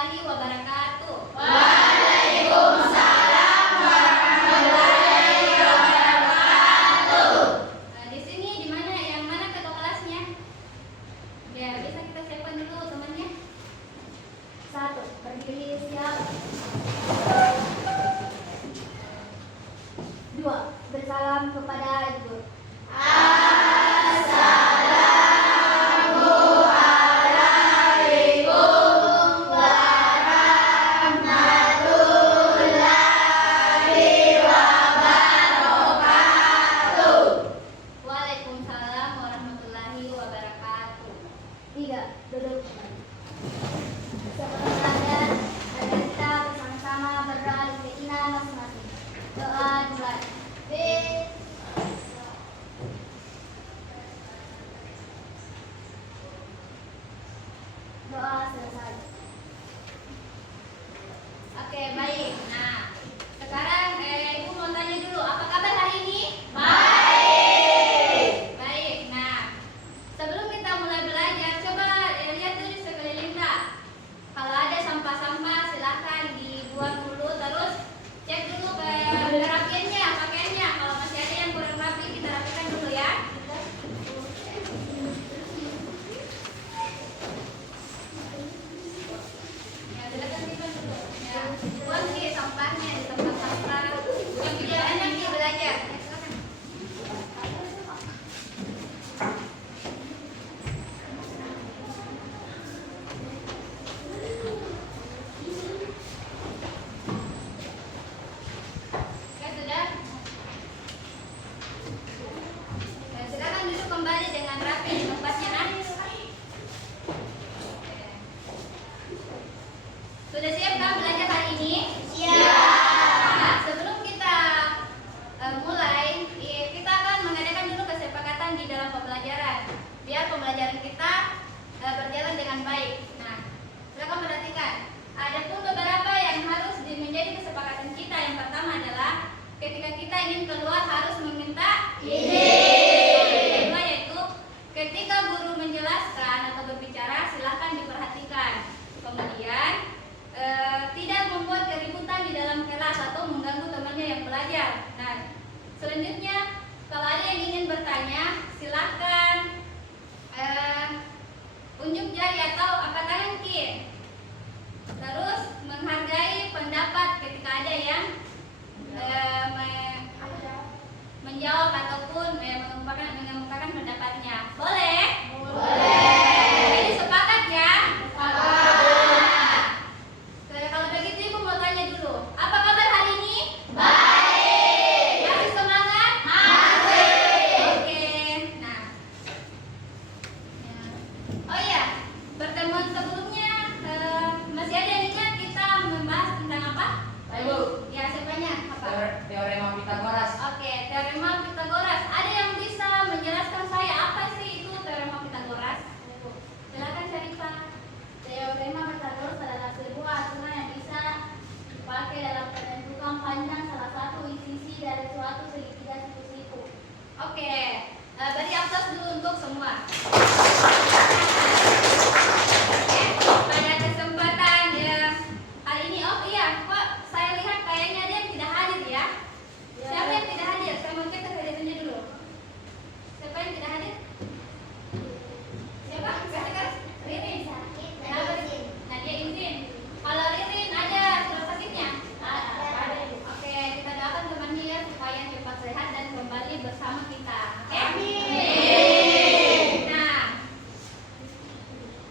warahmatullahi wabarakatuh. Waalaikumsalam warahmatullahi wabarakatuh. Di sini di mana yang mana ketua kelasnya? Ya, bisa kita siapkan dulu temannya. 1, berdiri siap. 2, bersalam kepada ibu. Waalaikumsalam warahmatullahi wabarakatuh. 3, duduk. Sebelum belajar, agar kita bersama-sama berdoa di keinginan masing-masing. Doa dimulai. Doa selesai. Oke, baik. Nah, sekarang Ibu mau tanya dulu, apa kabar hari ini? Baik. Baik. Nah, sebelum kita mulai belajar, coba lihat dulu di sekeliling kita. Kalau ada sampah-sampah, silahkan dibuang dulu. Terus cek dulu kerapiannya, pakaiannya. Kalau masih ada yang kurang rapi, kita rapikan dulu ya. Ya, silakan simpan dulu. Ya, buang di sampahnya, di tempat sampah. Yang biar enak nih belajar. Ya, silakan. Ya, sudah. Ya, silakan duduk kembali dengan rapi di tempatnya. Sudah siap kan belajar hari ini? Nah, sebelum kita mulai, kita akan mengadakan dulu kesepakatan di dalam pembelajaran, biar pembelajaran kita berjalan dengan baik. Nah, silakan perhatikan. Ada pun beberapa yang harus menjadi kesepakatan kita. Yang pertama adalah ketika kita ingin keluar harus meminta izin. Yang kedua yaitu ketika guru menjelaskan atau berbicara silahkan diperhatikan. Kemudian tidak membuat keributan di dalam kelas atau mengganggu temannya yang belajar. Nah, selanjutnya kalau ada yang ingin bertanya silahkan unjuk jari atau angkat tangan kiri. Terus menghargai pendapat ketika ada yang menjawab ataupun mengemukakan pendapatnya. Boleh? Jadi sepakat ya? Kalau begitu Ibu mau tanya dulu, apa kabar hari ini? Baik. Masih semangat? Masih. Oke. Nah, oh iya, pertemuan sebelumnya masih ada yang ingat kita membahas tentang apa? Ibu. Ya, siapanya? Apa? Teorema Pitagoras. Oke, teorema Pitagoras. Ada yang bisa menjelaskan saya apa sih itu teorema Pitagoras? Silakan Syarifah. Teorema Pitagoras adalah sebuah aturan yang bisa dipakai dalam menentukan panjang salah satu sisi dari suatu segitiga siku-siku. Oke, beri aplaus dulu untuk semua. Oke, pada kesempatan hari ini, oh iya, kok saya lihat kayaknya ada yang tidak hadir ya? Siapa yang tidak hadir? Saya mau cek kehadirannya dulu. Siapa yang tidak hadir? Siapa? Kasih Ririn. Nadia izin. Kalau Ririn ada surat sakitnya? Oke, kita doakan temannya ya supaya cepat sehat dan kembali bersama kita. Oke? Nah,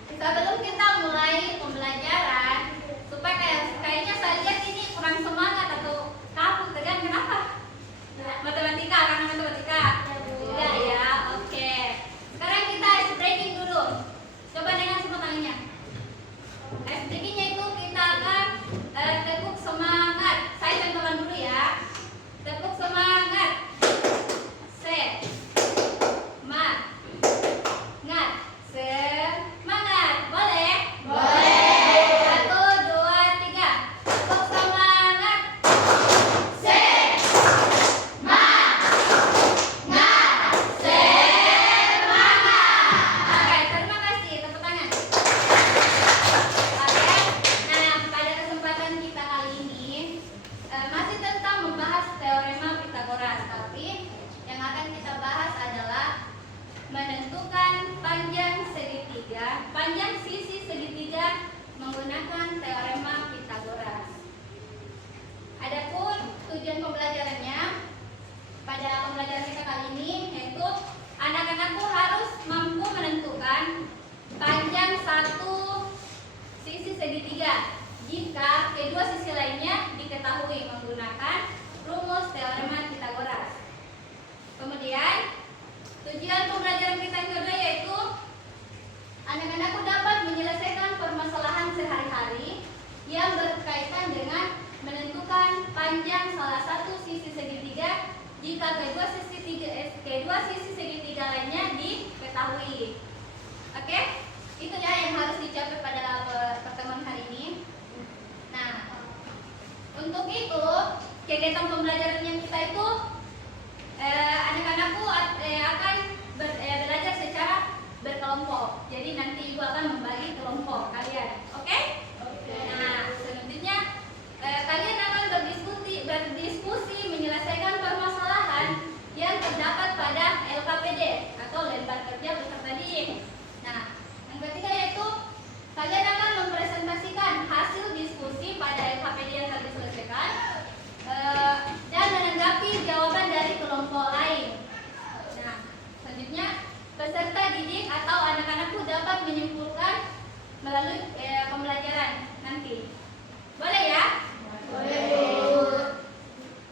sebelum kita mulai pembelajaran, supaya kayaknya saya lihat ini kurang semangat atau kabur, tegang. Kenapa? Matematika, karena matematika. Tidak ya, oke. Sekarang kita ice breaking dulu. Coba dengan semua tangannya. Ice breakingnya itu kita akan tepuk semangat. Saya contohkan dulu ya. Tepuk semangat. Semangat. Semangat. Boleh? Boleh. 1, 2, 3. Tepuk semangat. Oke, terima kasih. Tepuk tangan. Oke. panjang sisi segitiga menggunakan teorema Pythagoras. Adapun tujuan pembelajarannya pada pembelajaran kita kali ini yaitu anak-anakku harus mampu menentukan panjang satu sisi segitiga jika kedua sisi lainnya diketahui menggunakan rumus teorema Pythagoras. Kemudian tujuan pembelajaran kita yang kedua yaitu anak-anakku dapat menyelesaikan permasalahan sehari-hari yang berkaitan dengan menentukan panjang salah satu sisi segitiga jika kedua sisi segitiga lainnya diketahui. Oke? Itu ya yang harus dicapai pada pertemuan hari ini. Nah, untuk itu kegiatan pembelajaran yang kita itu anak-anakku akan belajar secara berkelompok. Jadi nanti ibu akan membagi kelompok kalian. Oke? Nah, selanjutnya kalian akan berdiskusi menyelesaikan permasalahan yang terdapat pada LKPD atau lembar kerja peserta didik. Nah, yang ketiga yaitu kalian akan mempresentasikan hasil diskusi pada LKPD yang telah diselesaikan dan menanggapi jawaban dari kelompok lain. Nah, selanjutnya peserta didik atau anak-anakku dapat menyimpulkan melalui pembelajaran nanti. Boleh ya? Boleh.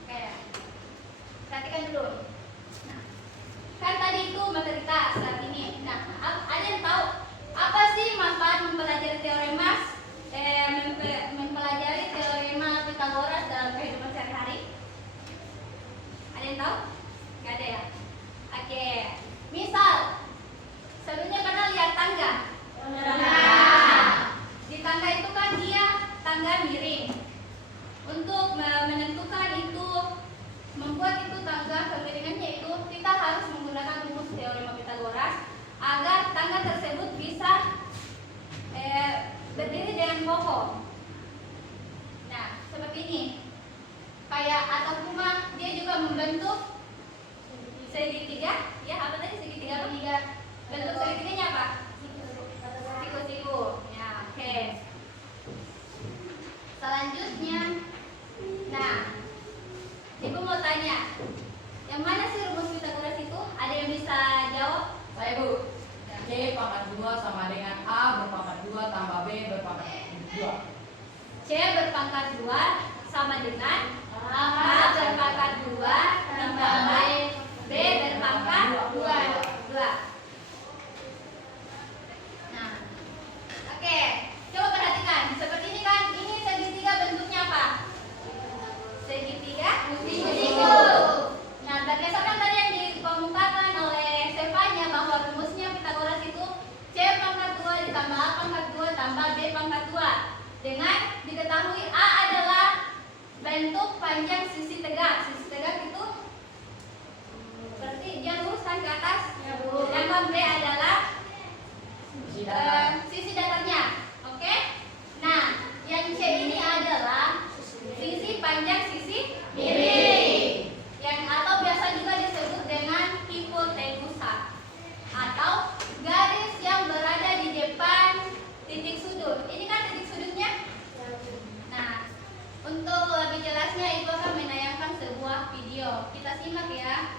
Oke. Perhatikan dulu. Nah, kan tadi itu materi kita saat ini. Nah, ada yang tahu apa sih manfaat mempelajari mempelajari teorema Pythagoras dalam kehidupan sehari-hari? Ada yang tahu? Gak ada ya? Oke. Misal, sebelumnya pernah lihat tangga? Nah, di tangga itu kan dia tangga miring. Untuk menentukan itu, membuat itu tangga kemiringannya itu, kita harus menggunakan rumus teorema Pythagoras agar tangga tersebut bisa berdiri dengan kokoh. Nah, seperti ini. Kayak atap rumah, dia juga membentuk segitiga. Ya, apa tadi segitiga? Bentuk segitiganya apa? Siku-siku. Ya, oke. Selanjutnya, nah, ibu mau tanya, yang mana sih rumus Pythagoras itu? Ada yang bisa jawab? Saya Bu. C pangkat 2 sama dengan A berpangkat 2 tambah B berpangkat 2. C berpangkat 2 sama dengan A berpangkat 2 tambah B berpangkat 2. Nah, oke. Coba perhatikan. Seperti ini kan, ini segitiga bentuknya apa? Segitiga siku. Nah, berdasarkan tadi yang dikemukakan oleh Stefania bahwa rumusnya Pythagoras itu C pangkat 2 ditambah A pangkat 2 tambah B pangkat 2. Dengan diketahui A adalah bentuk panjang sisi tegak. Sisi tegak itu berarti dia lurus kan ke atas. Sedangkan B adalah sisi datarnya. Oke? Nah, yang C ini adalah sisi panjang sisi miring. Yang atau biasa juga disebut dengan hipotenusa atau garis yang berada di depan titik sudut. Ini kan titik sudutnya. Nah, untuk lebih jelasnya ibu akan menayangkan sebuah video. Kita simak ya.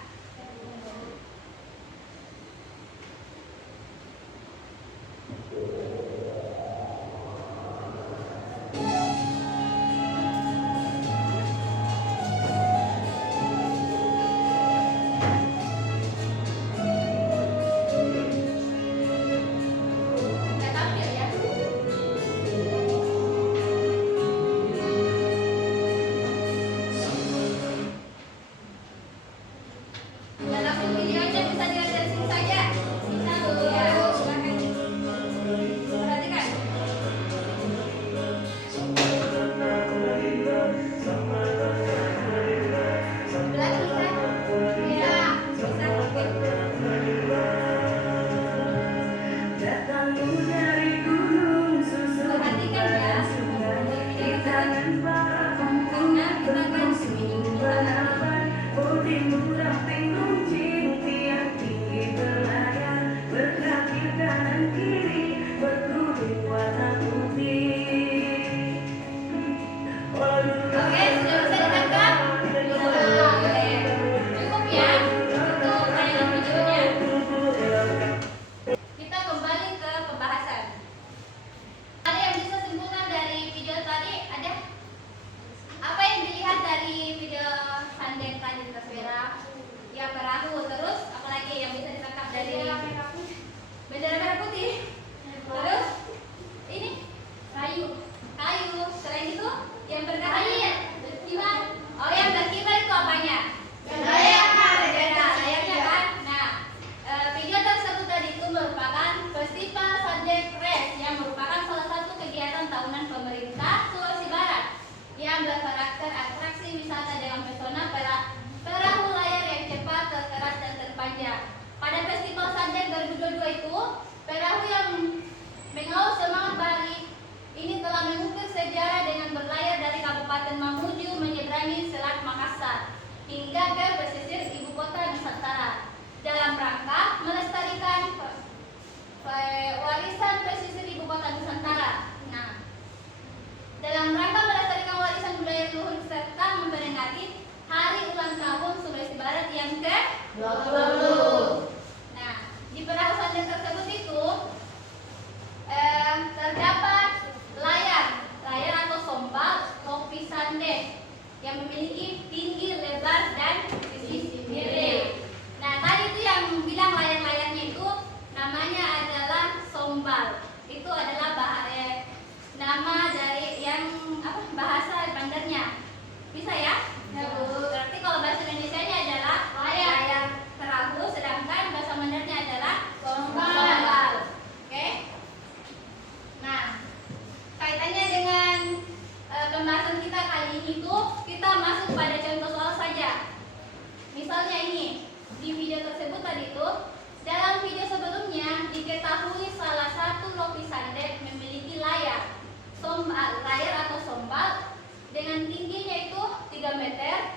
dengan tingginya itu 3 meter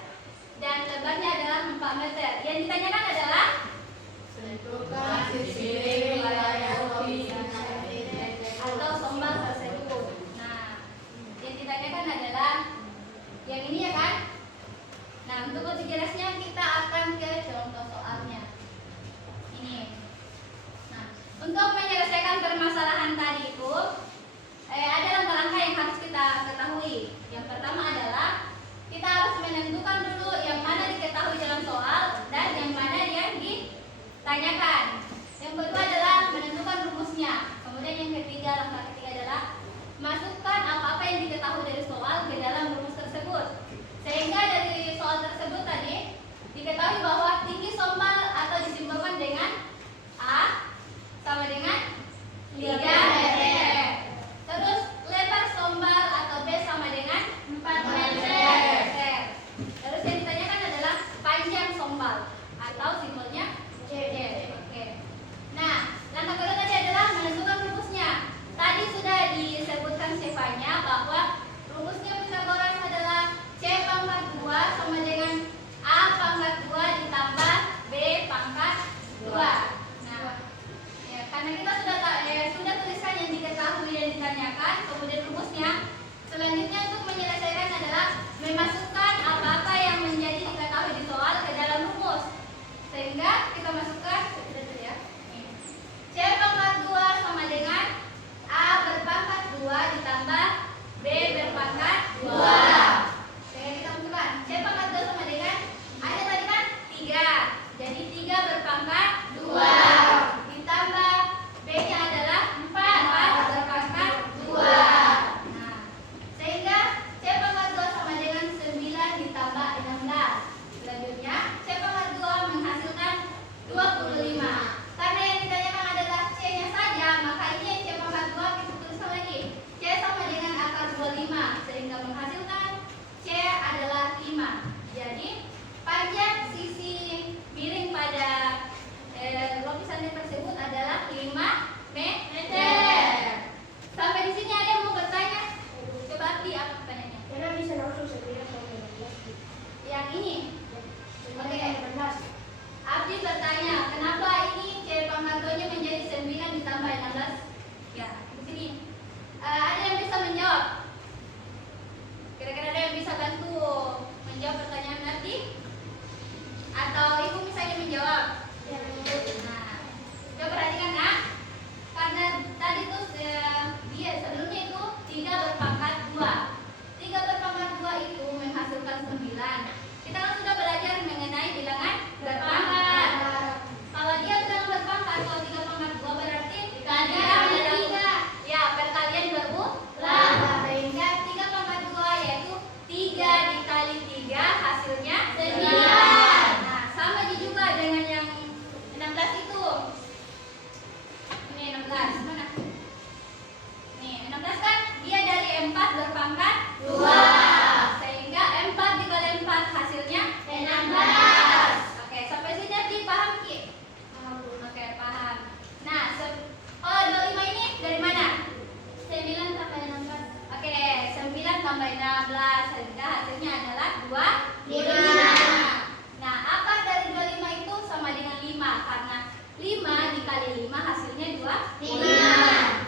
dan lebarnya adalah 4 meter. Yang ditanyakan adalah Tentukan sisi miring layar roti atau sombal tersebut. Nah, yang ditanyakan adalah yang ini ya kan? Nah, untuk lebih jelasnya kita akan ke contoh soalnya. Ini. Nah, untuk menyelesaikan permasalahan tadi itu ada langkah-langkah yang harus kita ketahui. Yang pertama adalah kita harus menentukan dulu yang mana diketahui dalam soal dan yang mana yang ditanyakan. Yang kedua adalah menentukan rumusnya. Kemudian yang ketiga, langkah ketiga adalah masukkan apa-apa yang diketahui dari soal ke dalam rumus tersebut. Sehingga dari soal tersebut tadi diketahui bahwa tinggi sombal atau disimbolkan dengan A sama dengan 3 meter. Terus lebar sombal atau B sama dengan 4 meter. Terus yang ditanyakan adalah panjang sombal atau simbolnya C. Oke. Nah, langkah kedua tadi adalah menentukan rumusnya. Tadi sudah disebutkan sifanya bahwa rumusnya Pythagoras adalah C pangkat 2 sama dengan A pangkat 2 ditambah B pangkat 2. Nah, ya, karena kita sudah tuliskan yang diketahui dan ditanyakan, kemudian rumusnya. Selanjutnya untuk menyelesaikan adalah memasukkan apa-apa yang menjadi diketahui di soal ke dalam rumus. Sehingga kita masukkan ya. C pangkat 2 sama dengan A berpangkat 2 ditambah B berpangkat 2. Sehingga kita masukkan C pangkat 2 sama dengan ada tadi kan 3. Jadi 3 berpangkat 2 ditambah B-nya adalah 4 berpangkat 2. Nah, sehingga C pangkat 2 sama dengan 9 ditambah 16. Selanjutnya C pangkat 2 menghasilkan 25. Karena yang ditanyakan adalah C-nya saja, maka ini C pangkat 2 kita tuliskan lagi. C sama dengan akar 25 sehingga menghasilkan C adalah 5. Jadi panjang sisi miring pada lapisan tersebut adalah 5 meter. Sampai di sini ada yang mau bertanya? Coba Abdi, apa pertanyaannya? Karena bisa langsung segera sampai 16. Yang ini. Oke. Abdi bertanya, kenapa ini C pangkat 2-nya menjadi 9 ditambah 16? Ya, begini. Ada yang bisa menjawab? Kira-kira ada yang bisa bantu menjawab pertanyaan Abdi? Atau Ibu misalnya menjawab? Nah, coba perhatikan nak. Karena tadi tuh dia sebelumnya itu 3 berpangkat 2. 3 berpangkat 2 itu menghasilkan 9. Kita kan sudah belajar mengenai bilangan berpangkat. Kalau dia bilangan berpangkat, kalau 3 pangkat 2 berarti dikalikan 3. Ya, perkalian berulang. Sehingga 3 pangkat 2 yaitu 3 dikali 3 hasilnya 9. Nah, sama juga dengan yang 16 itu. Ini 16 mana? Nih, 16 kan dia dari 4 berpangkat 2. Sehingga 4 dikali 4 hasilnya 16. Oke, sampai sini dipaham Ki? Oke, paham. Nah, 25 ini dari mana? 9 tambah 16. Oke, 9 tambah 16 sehingga hasilnya adalah 25. Nah, akar dari 25 itu sama dengan 5 karena 5 dikali 5 hasilnya 25.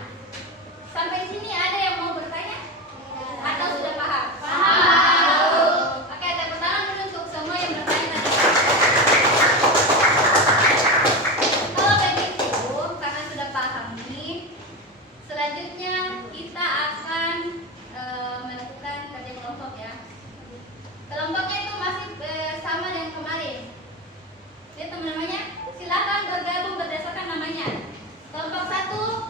Sampai di sini ada yang mau bertanya? Atau sudah paham? Paham. Oke, tepuk tangan dulu untuk semua yang bertanya tadi. Kalau begitu, karena sudah paham nih, selanjutnya kita akan melakukan kerja kelompok ya. Kelompoknya itu masih sama dengan kemarin. Lihat teman-temannya, silakan bergabung berdasarkan namanya. Kelompok 1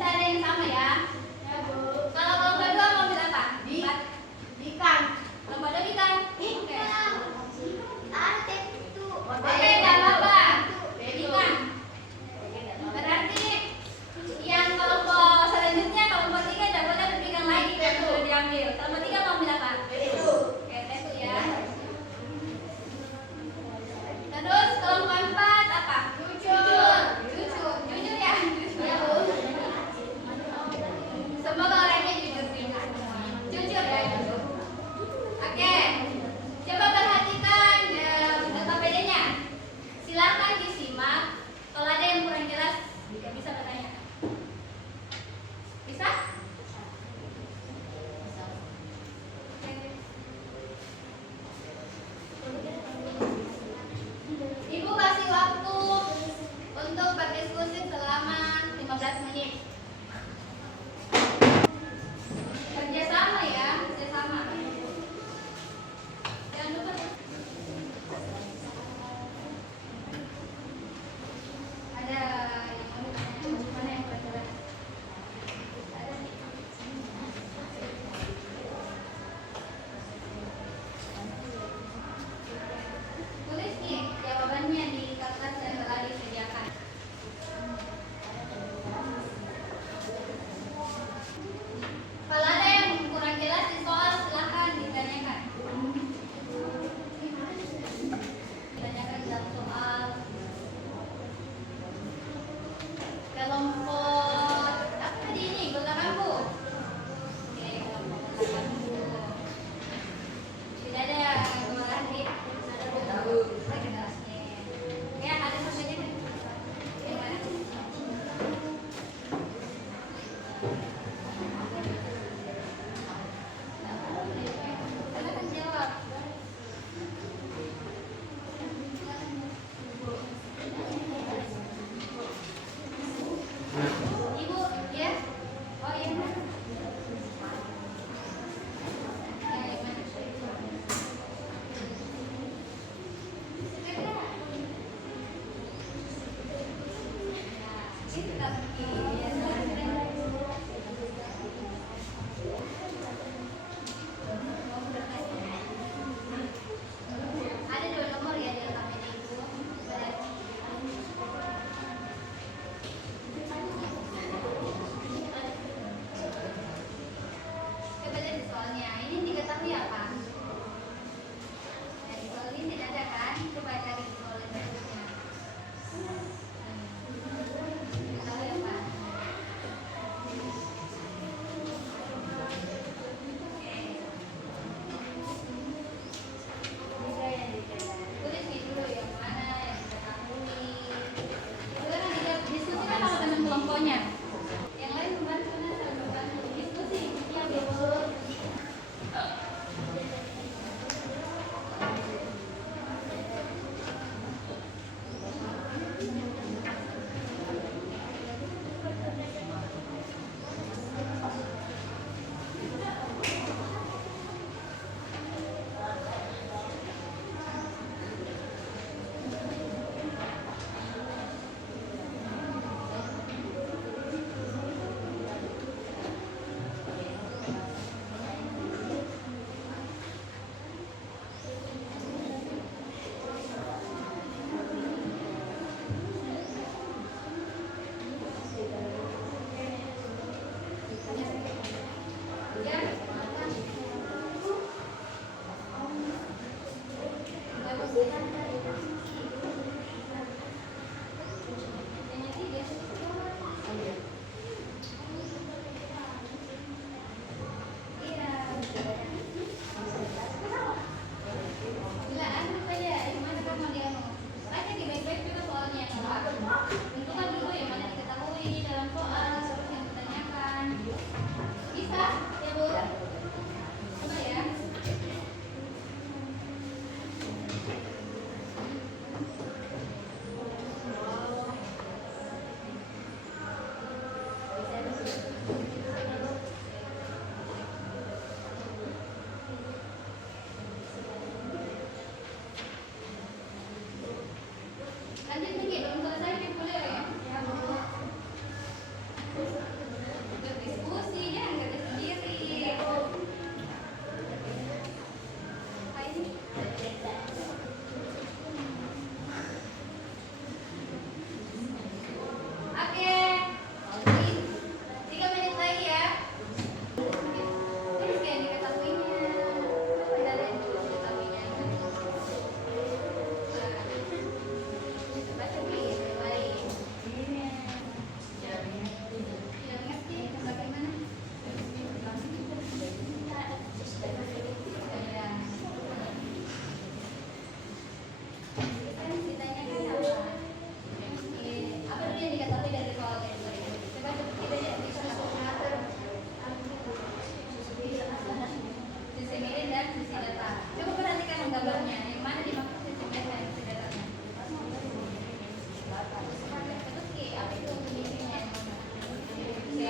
bisa ada yang sama ya. Ya, Bu. Kalau lomba dua mau ambil apa? Ikan. Lomba dua ikan. Oke. Ada itu. Oke, nggak apa-apa. Ikan. Berarti yang kelompok selanjutnya kelompok tiga tidak boleh berikan lagi yang sudah diambil. Kelompok tiga mau ambil apa? Oke, tetu ya. Terus kelompok empat apa? Jujur ya. Semoga orangnya jujur pintar. Jujur ya, jujur. Oke. Coba perhatikan KPD-nya. Silakan disimak. Kalau ada yang kurang jelas, bisa bertanya. Bisa? Ibu kasih waktu untuk berdiskusi selama 15 menit. Kerjasama ya, kerjasama. Jangan lupa. Ada yang mana yang kurang jelas? Ada nih. Tulis nih jawabannya di kertas yang telah disediakan. Kalau ada yang kurang jelas di soal silahkan ditanyakan. Ditanyakan dalam soal. Kelompok apa tadi ini? Gula Kambu. Oke, kelompok Gula Kambu. Tidak ada gula lagi. Ada bu. Lagi kelasnya. Ya, ada sampai ini. Gimana? Silakan jawab. Ibu, ya? Oh iya.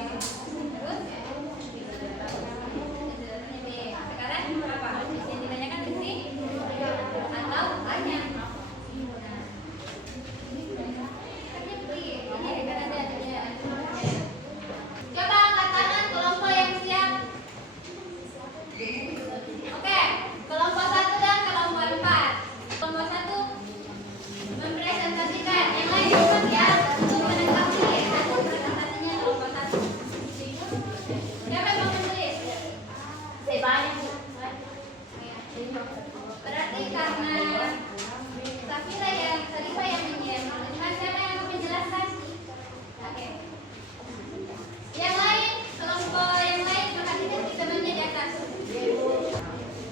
Terus sederhananya B. Sekarang apa? Yang ditanyakan isi atau A-nya? Coba angkat tangan kelompok yang siap. Oke, kelompok 1 dan kelompok 4. Kelompok 1 mempresentasikan, yang lain ikut ya untuk menanggapi hasil presentasinya kelompok 1. Siapa yang mau menulis? Sebanyak. Berarti karena Safira yang Sarifah yang menyiapkan, siapa yang akan menjelaskan? Oke. Yang lain, kelompok yang lain perhatikan di temannya di atas.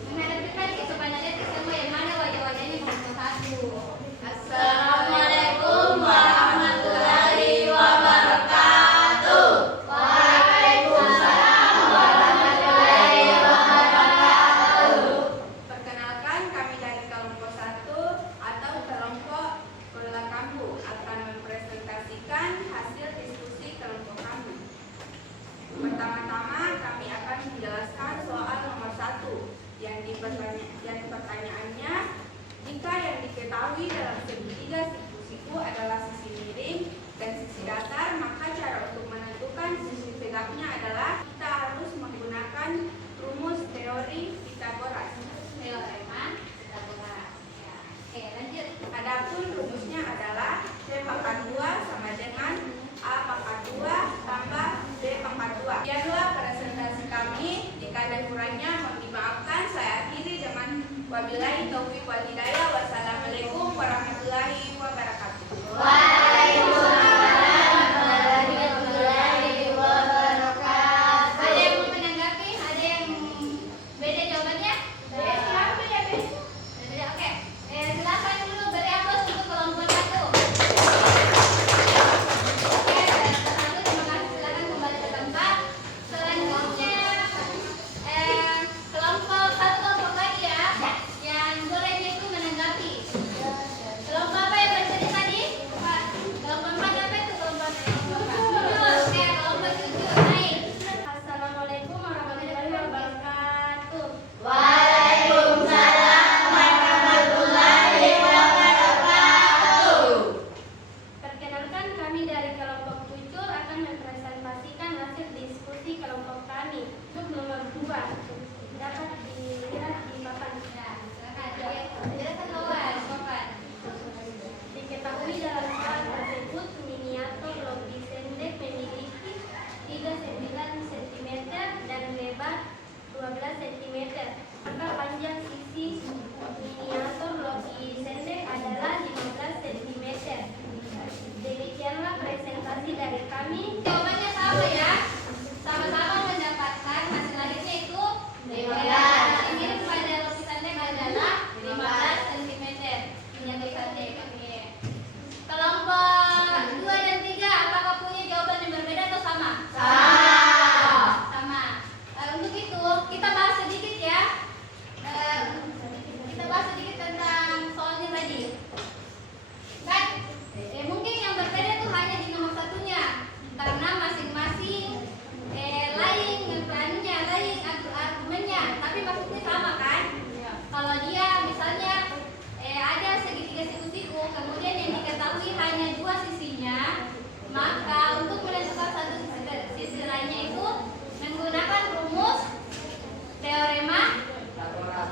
Menghadap depan ke kepada lihat semua yang mana wajah-wajahnya kelompok 1. Assalamualaikum warahmatullahi wabarakatuh. Waalaikumsalam warahmatullahi wabarakatuh. Perkenalkan, kami dari kelompok 1 atau kelompok bola kambu akan mempresentasikan hasil diskusi kelompok kami. Pertama-tama kami akan menjelaskan soal nomor 1 yang pertanyaannya, jika yang diketahui dalam segitiga siku-siku adalah sisi miring dan sisi datar, maka cara untuk menentukan sisi tegaknya adalah kita harus menggunakan rumus teori Pitagoras. Teorema Pitagoras. Ya. Oke, lanjut. Adapun rumusnya adalah C pangkat 2 sama dengan A pangkat 2 tambah B pangkat 2. Sekianlah presentasi kami. Jika ada kurangnya mohon dimaafkan. Saya akhiri dengan wabillahi taufiq wal hidayah. Wassalamualaikum warahmatullahi wabarakatuh. Waalaikumsalam warahmatullahi wabarakatuh. Ada yang mau menanggapi? Ada yang beda jawabannya? Beda. Oke. Silakan dulu beri aplaus untuk kelompok 1. Oke, terima kasih. Silakan kembali ke tempat. Selanjutnya kelompok 1 kelompok lagi ya. Yang bolehnya itu menanggapi. Kelompok apa yang bertanya tadi? Pak. Kelompok 4 apa itu kelompok 4? Oke, kelompok 7 naik. Assalamualaikum warahmatullahi wabarakatuh. Waalaikumsalam warahmatullahi wabarakatuh. Perkenalkan, kami dari kelompok 7 akan mempresentasikan hasil diskusi kelompok kami. Untuk nomor 2 dapat dilihat di papan. Ya, silakan. Silakan lawan, Sopan. Diketahui dalam soal tersebut miniatur lobi pendek memiliki 39 cm dan lebar 12 cm. Maka panjang sisi miniatur lobi pendek adalah 15 cm. Demikianlah presentasi dari kami. Jawabannya sama ya. Sama-sama mendapatkan hasil akhirnya itu 15. Ini pada lukisannya adalah 15 cm. Yang pendek. Oke. Kelompok 2 dan 3 apakah punya jawaban yang berbeda atau sama? Sama. Untuk itu kita bahas sedikit ya. Kita bahas sedikit tentang soalnya tadi. Kan? Mungkin yang berbeda tuh hanya di nomor satunya karena masing-masing lain plannya, lain argumennya, tapi maksudnya sama kan? Kalau dia misalnya ada segitiga siku-siku, kemudian yang diketahui hanya 2 sisinya, maka untuk menentukan satu sisi lainnya itu menggunakan rumus teorema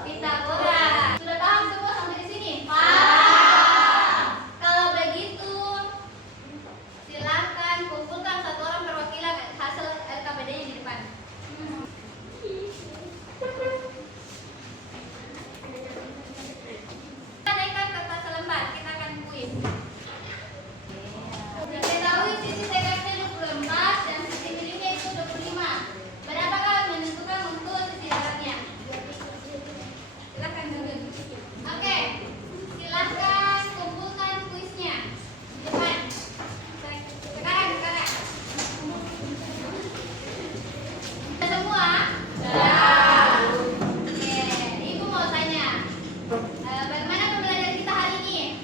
Pitagoras. Sudah paham semua sampai di sini? Kalau begitu, silakan kumpulkan satu orang perwakilan hasil LKPD-nya di depan. Kita naikkan kertas selembar, kita akan kuis. Diketahui sisi tegaknya 24 dan sisi miringnya itu 25. Berapakah menentukan untuk sisi tegaknya? Silakan Dudun. Oke, silakan kumpulkan kuisnya di depan. Sekarang. Sudah semua? Oke, Ibu mau tanya, bagaimana pembelajaran kita hari ini?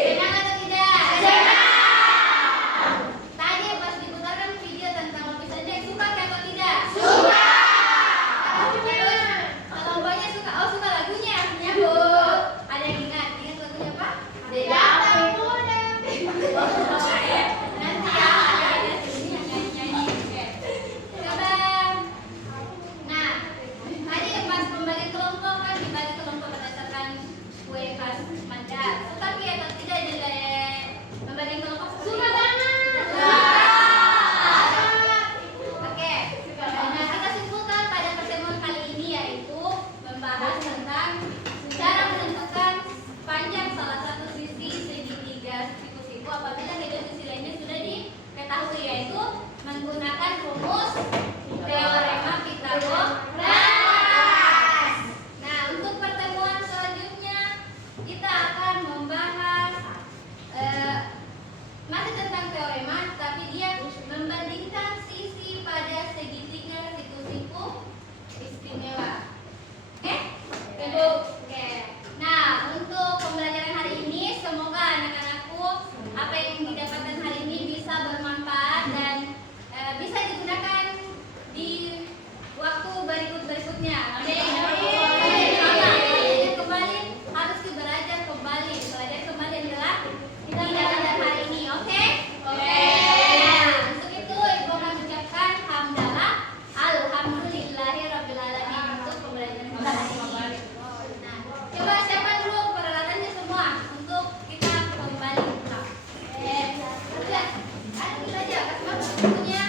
Senang atau tidak? Tadi pas diputarkan rumus teorema Pythagoras. Nah, untuk pertemuan selanjutnya kita akan membahas masih tentang teorema, tapi dia membandingkan sisi pada segitiga siku-siku istimewa. Oke? Oke. Nah, untuk pembelajaran hari ini semoga anak-anakku apa yang didapatkan hari ini bisa bermanfaat dan bisa digunakan di waktu berikutnya. Oke. Kembali harus belajar kembali adalah tidak ada hari ini. Oke? Oke. Nah, untuk itu Ibu akan mengucapkan hamdalah alhamdulillahirabbil alamin untuk pembelajaran hari ini. Nah, coba siapa dulu peralatannya semua untuk kita kembali pulang. Udah. Ayo kita aja kasih masuk bukunya.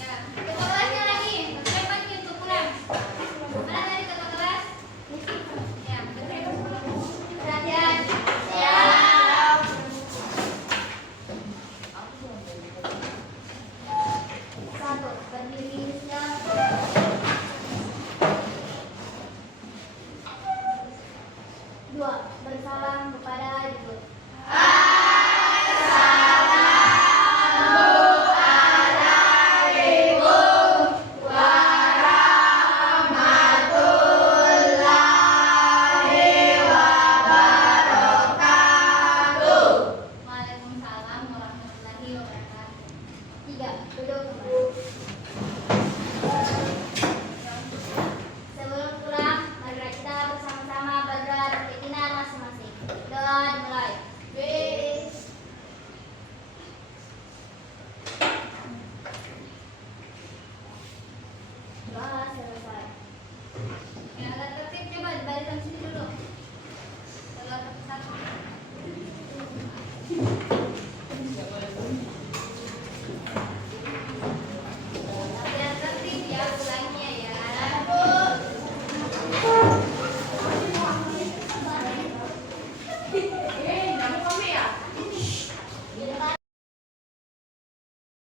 Ya, ketua kelasnya lagi. Siapa nih untuk pulang? Mana tadi ketua kelas? Ya, perhatian. Siap. Satu, berdiri siap. Dua, bersalam kepada ibu. Waalaikumsalam warahmatullahi wabarakatuh. Tiga, duduk kembali.